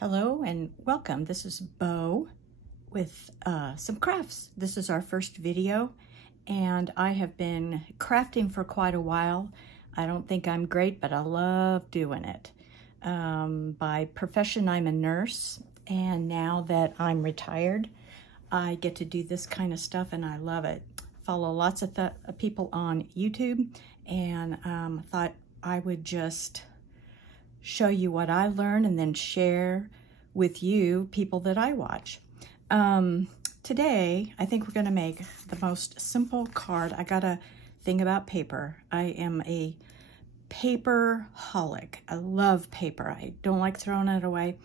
Hello and welcome. This is Bo with some crafts. This is our first video and I have been crafting for quite a while. I don't think I'm great, but I love doing it. By profession, I'm a nurse, and now that I'm retired, I get to do this kind of stuff and I love it. Follow lots of people on YouTube, and thought I would just show you what I learned and then share with you people that I watch. Today, I think we're gonna make the most simple card. I got a thing about paper. I am a paper-holic. I love paper. I don't like throwing it away.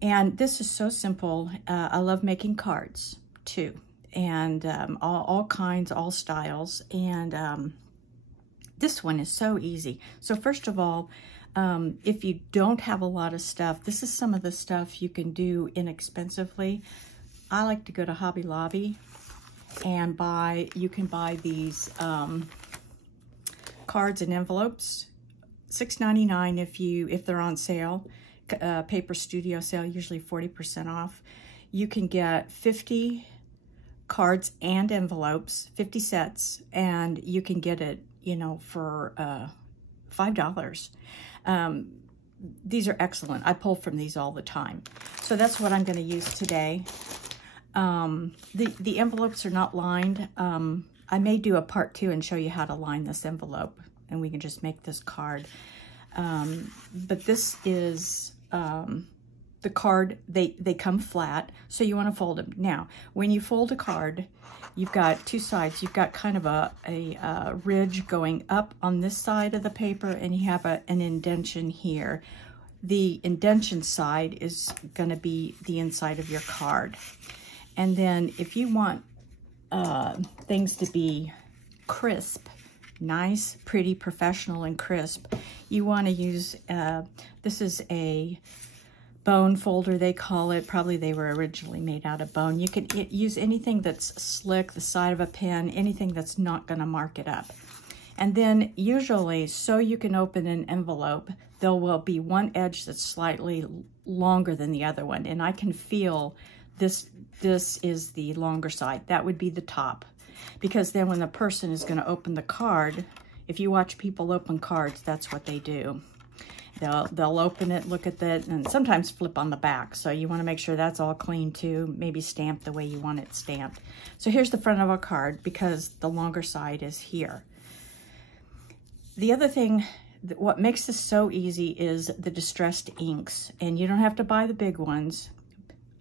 And this is so simple. I love making cards too. And all kinds, all styles. And this one is so easy. So first of all, if you don't have a lot of stuff, this is some of the stuff you can do inexpensively. I like to go to Hobby Lobby and you can buy these cards and envelopes. $6.99 if they're on sale. Paper Studio sale, usually 40% off. You can get 50 cards and envelopes, 50 sets, and you can get it, you know, for $5. These are excellent. I pull from these all the time. So that's what I'm going to use today. The envelopes are not lined. I may do a part 2 and show you how to line this envelope, and we can just make this card. But this is the card. They come flat, so you want to fold them. Now, when you fold a card, you've got two sides. You've got kind of a ridge going up on this side of the paper, and you have an indentation here. The indentation side is going to be the inside of your card. And then if you want things to be crisp, nice, pretty, professional, and crisp, you want to use, this is a bone folder, they call it. Probably they were originally made out of bone. You can use anything that's slick, the side of a pen, anything that's not going to mark it up. And then usually, so you can open an envelope, there will be one edge that's slightly longer than the other one. And I can feel this is the longer side. That would be the top. Because then when the person is going to open the card, if you watch people open cards, that's what they do. They'll open it, look at that, and sometimes flip on the back. So you want to make sure that's all clean too, maybe stamped the way you want it stamped. So here's the front of a card because the longer side is here. The other thing, what makes this so easy is the distressed inks, and you don't have to buy the big ones.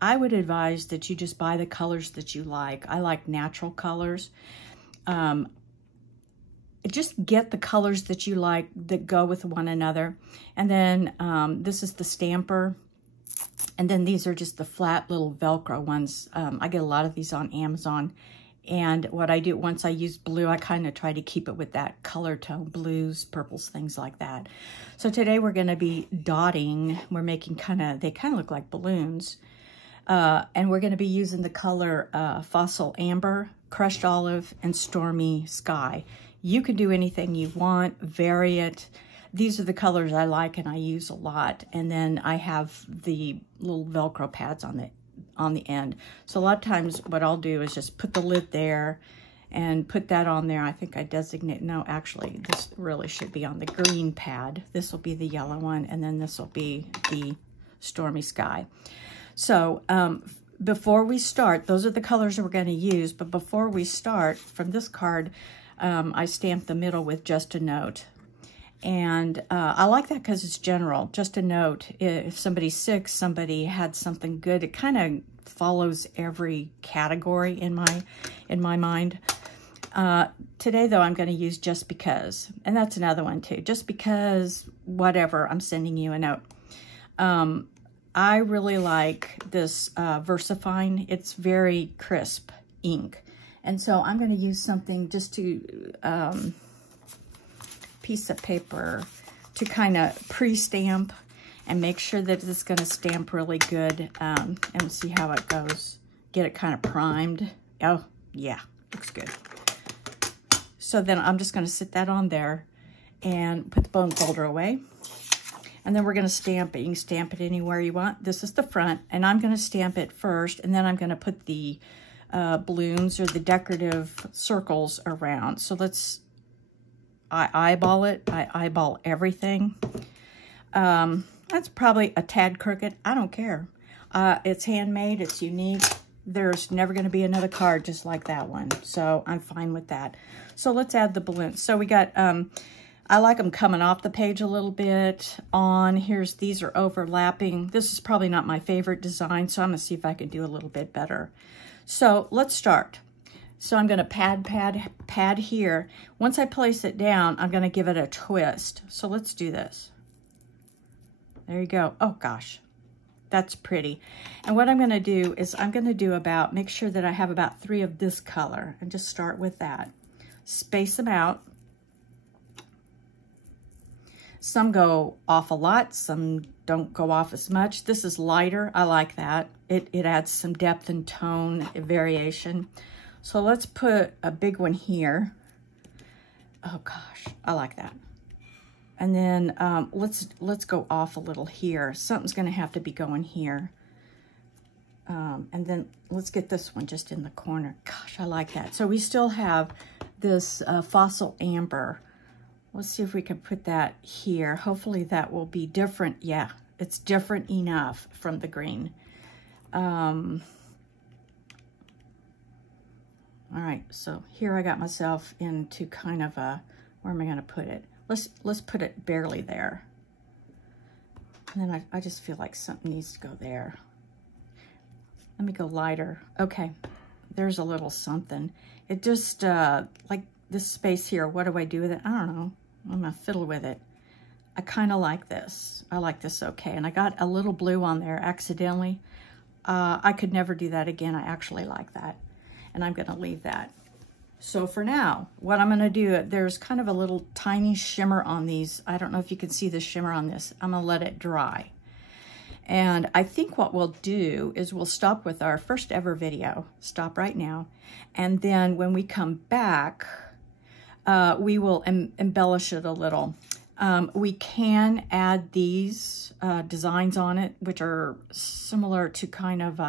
I would advise that you just buy the colors that you like. I like natural colors. Just get the colors that you like that go with one another. And then this is the stamper. And then these are just the flat little Velcro ones. I get a lot of these on Amazon. And what I do, once I use blue, I kind of try to keep it with that color tone, blues, purples, things like that. So today we're going to be dotting. We're making they kind of look like balloons. And we're going to be using the color Fossil Amber, Crushed Olive, and Stormy Sky. You can do anything you want, vary it. These are the colors I like and I use a lot. And then I have the little Velcro pads on the end. So a lot of times what I'll do is just put the lid there and put that on there. I think I designate, no, actually, this really should be on the green pad. This will be the yellow one, and then this will be the Stormy Sky. So before we start, those are the colors that we're going to use. But before we start, from this card, I stamped the middle with just a note. And I like that because it's general, just a note. If somebody's sick, somebody had something good, it kind of follows every category in my mind. Today, though, I'm going to use just because. And that's another one, too. Just because, whatever, I'm sending you a note. I really like this VersaFine. It's very crisp ink. And so I'm going to use something just to, piece of paper to kind of pre-stamp and make sure that it's going to stamp really good, and see how it goes. Get it kind of primed. Oh, yeah, looks good. So then I'm just going to sit that on there and put the bone folder away. And then we're going to stamp it. You can stamp it anywhere you want. This is the front, and I'm going to stamp it first, and then I'm going to put the balloons or the decorative circles around. So I eyeball it. I eyeball everything. That's probably a tad crooked. I don't care. It's handmade. It's unique. There's never going to be another card just like that one. So I'm fine with that. So let's add the balloons. So we got, I like them coming off the page a little bit on. These are overlapping. This is probably not my favorite design, so I'm going to see if I can do a little bit better. So let's start. So I'm going to pad here. Once I place it down, I'm going to give it a twist. So let's do this. There you go. Oh gosh, that's pretty. And what I'm going to do is I'm going to do make sure that I have about 3 of this color, and just start with that. Space them out. Some go off a lot, some don't go off as much. This is lighter. I like that. It adds some depth and tone variation. So let's put a big one here. Oh gosh, I like that. And then let's go off a little here. Something's going to have to be going here. And then let's get this one just in the corner. Gosh, I like that. So we still have this fossil amber. Let's see if we can put that here. Hopefully that will be different. Yeah, it's different enough from the green. All right, so here I got myself into kind of a, where am I going to put it? Let's put it barely there. And then I just feel like something needs to go there. Let me go lighter. Okay, there's a little something. It just, like this space here, what do I do with it? I don't know. I'm gonna fiddle with it. I kind of like this. I like this okay. And I got a little blue on there accidentally. I could never do that again. I actually like that. And I'm gonna leave that. So for now, what I'm gonna do, there's kind of a little tiny shimmer on these. I don't know if you can see the shimmer on this. I'm gonna let it dry. And I think what we'll do is we'll stop with our first ever video. Stop right now. And then when we come back, we will embellish it a little. We can add these designs on it, which are similar to kind of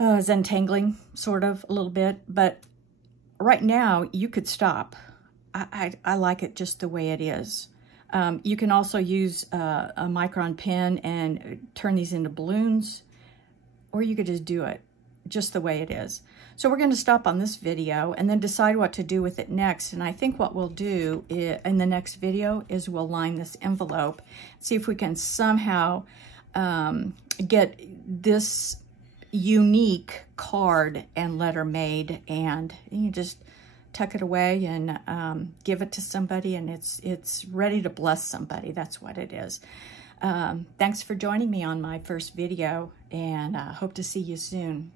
Zentangling, sort of, a little bit. But right now, you could stop. I like it just the way it is. You can also use a micron pen and turn these into balloons, or you could just do it just the way it is. So we're going to stop on this video and then decide what to do with it next. And I think what we'll do in the next video is we'll line this envelope, see if we can somehow get this unique card and letter made, and you just tuck it away and give it to somebody, and it's ready to bless somebody. That's what it is. Thanks for joining me on my first video, and hope to see you soon.